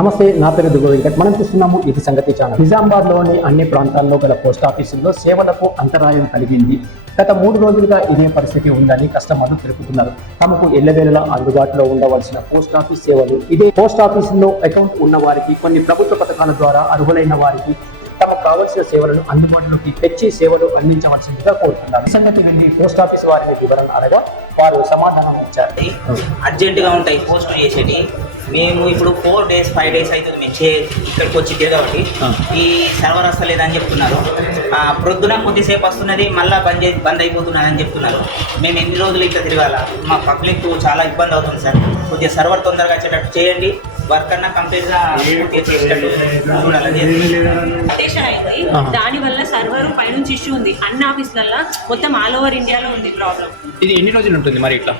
నమస్తే నా పేరు దుర్గ వెంకట్. మనం చూస్తున్నాము ఇది సంగతి ఛానల్. నిజామాబాద్లోని అన్ని ప్రాంతాల్లో గల పోస్ట్ ఆఫీసుల్లో సేవలకు అంతరాయం కలిగింది. గత మూడు రోజులుగా ఇదే పరిస్థితి ఉందని కస్టమర్లు తెలుపుతున్నారు. తమకు ఎల్లవేళలా అందుబాటులో ఉండవలసిన పోస్ట్ ఆఫీస్ సేవలు ఇదే పోస్ట్ ఆఫీసులో అకౌంట్ ఉన్న వారికి కొన్ని ప్రభుత్వ పథకాల ద్వారా అర్హులైన వారికి తమకు కావలసిన సేవలను అందుబాటులోకి తెచ్చి సేవలు అందించవలసిందిగా కోరుతున్నారు. ఈ సంగతి వెళ్ళి పోస్ట్ ఆఫీస్ వారిని వివరణ అనగా వారు సమాధానం ఇచ్చారు. అర్జెంటుగా ఉంటాయి పోస్ట్ చేసేటి. మేము ఇప్పుడు ఫోర్ డేస్ ఫైవ్ డేస్ అవుతుంది మేము చే ఇక్కడికి వచ్చి కాబట్టి ఈ సర్వర్ వస్తలేదని చెప్తున్నారు. ఆ, ప్రొద్దున కొద్దిసేపు వస్తున్నది మళ్ళీ బంద్ బంద్ అయిపోతున్నది అని చెప్తున్నారు. మేము ఎన్ని రోజులు ఇట్లా తిరగాల? మా పబ్లిక్ చాలా ఇబ్బంది అవుతుంది సార్. కొద్దిగా సర్వర్ తొందరగా వచ్చేటట్టు చేయండి. వర్క్ అన్నా కంప్లీట్గా పూర్తిగా చేసేటట్టు చూడాలని అప్డేషన్ అయింది. దాని వల్ల సర్వర్ పైనుంచి ఇష్యూ ఉంది. అన్ని ఆఫీసులల్లో మొత్తం ఆల్ ఓవర్ ఇండియాలో ఉంది ప్రాబ్లం ఇది ఎన్ని రోజులు ఉంటుంది మరి ఇట్లా?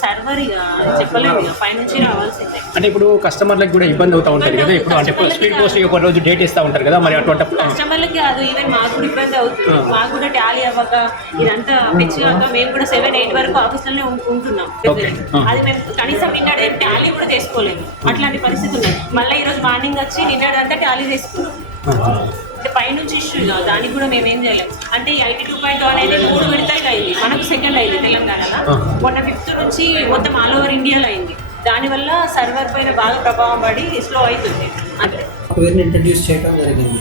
సర్వర్ ఇక చెప్పలేము ఇక పైనుంచి రావాల్సిందే. అంటే ఇప్పుడు కస్టమర్లకు కూడా ఇబ్బంది అవుతా ఉంటుంది కదా ఇప్పుడు అంటే స్పీడ్ పోస్ట్ ఒక రోజు డేట్ ఇస్తూ ఉంటారు కదా మరి అటువంటి కస్టమర్లకి కాదు ఈవెన్ మాకు కూడా ఇబ్బంది అవుతుంది. మాకు కూడా టాలీ అవ్వక ఇదంతా పెంచాక మేము కూడా సెవెన్ ఎయిట్ వరకు ఆఫీసులోనే ఉం- ఉంటున్నాం అది మేము కనీసం నిన్నటి టాలీ కూడా చేసుకోలేము అట్లాంటి పరిస్థితి ఉన్నది మళ్ళీ ఈరోజు మార్నింగ్ వచ్చి నిన్నడంతా టాలీ చేసుకున్నాం పైనుంచి ఇష్యూ ఇక దానికి కూడా మేము ఏం చేయలేము అంటే ఈ ఐటీ టూ పాయింట్ అనేది మూడు విడతలు అయింది. మనకు సెకండ్ అయింది తెలంగాణలో. మొన్న ఫిఫ్త్ నుంచి మొత్తం ఆల్ ఓవర్ ఇండియాలో అయింది. దానివల్ల సర్వర్ పైన బాగా ప్రభావం పడి స్లో అవుతుంది అంతే. సాఫ్ట్వేర్ని ఇంట్రడ్యూస్ చేయడం జరిగింది.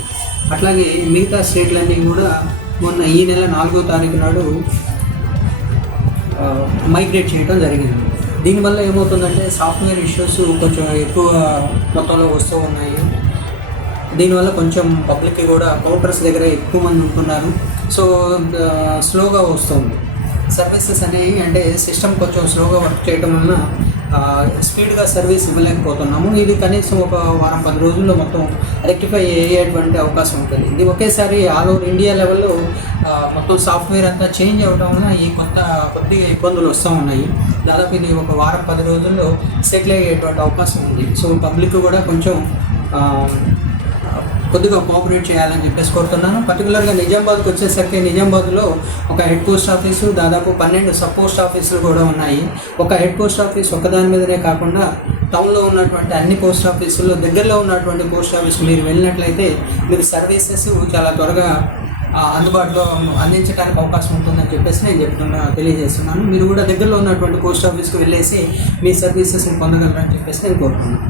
అట్లాగే మిగతా స్టేట్లన్నీ కూడా మొన్న ఈ నెల నాలుగో తారీఖు నాడు మైగ్రేట్ చేయడం జరిగింది. దీనివల్ల ఏమవుతుందంటే సాఫ్ట్వేర్ ఇష్యూస్ కొంచెం ఎక్కువ మొత్తంలో వస్తూ ఉన్నాయి. దీనివల్ల కొంచెం పబ్లిక్కి కూడా ఓటర్స్ దగ్గర ఎక్కువ మంది ఉంటున్నారు. సో స్లోగా వస్తుంది. సర్వీసెస్ అనేవి అంటే సిస్టమ్ కొంచెం స్లోగా వర్క్ చేయడం వలన స్పీడ్గా సర్వీస్ ఇవ్వలేకపోతున్నాము. ఇది కనీసం ఒక వారం పది రోజుల్లో మొత్తం రెక్టిఫై అయ్యేటువంటి అవకాశం ఉంటుంది. ఇది ఒకేసారి ఆల్ ఓవర్ ఇండియా లెవెల్లో మొత్తం సాఫ్ట్వేర్ అంతా చేంజ్ అవ్వడం వలన ఈ కొత్త కొద్దిగా ఇబ్బందులు వస్తూ ఉన్నాయి. దాదాపు ఇది ఒక వారం పది రోజుల్లో సెటిల్ అయ్యేటువంటి అవకాశం ఉంది. సో పబ్లిక్ కూడా కొంచెం కొద్దిగా కోఆపరేట్ చేయాలని చెప్పేసి కోరుతున్నాను. పర్టికులర్గా నిజామాబాద్కి వచ్చేసరికి నిజామాబాద్లో ఒక హెడ్ పోస్ట్ ఆఫీసు దాదాపు పన్నెండు సబ్ పోస్ట్ ఆఫీసులు కూడా ఉన్నాయి. ఒక హెడ్ పోస్ట్ ఆఫీస్ ఒకదాని మీదనే కాకుండా టౌన్లో ఉన్నటువంటి అన్ని పోస్ట్ ఆఫీసుల్లో దగ్గరలో ఉన్నటువంటి పోస్ట్ ఆఫీస్ మీరు వెళ్ళినట్లయితే మీరు సర్వీసెస్ చాలా త్వరగా అందుబాటులో అందించడానికి అవకాశం ఉంటుందని చెప్పేసి నేను చెప్తున్నా తెలియజేస్తున్నాను. మీరు కూడా దగ్గరలో ఉన్నటువంటి పోస్ట్ ఆఫీస్కి వెళ్ళేసి మీ సర్వీసెస్ పొందగలరని చెప్పేసి నేను కోరుతున్నాను.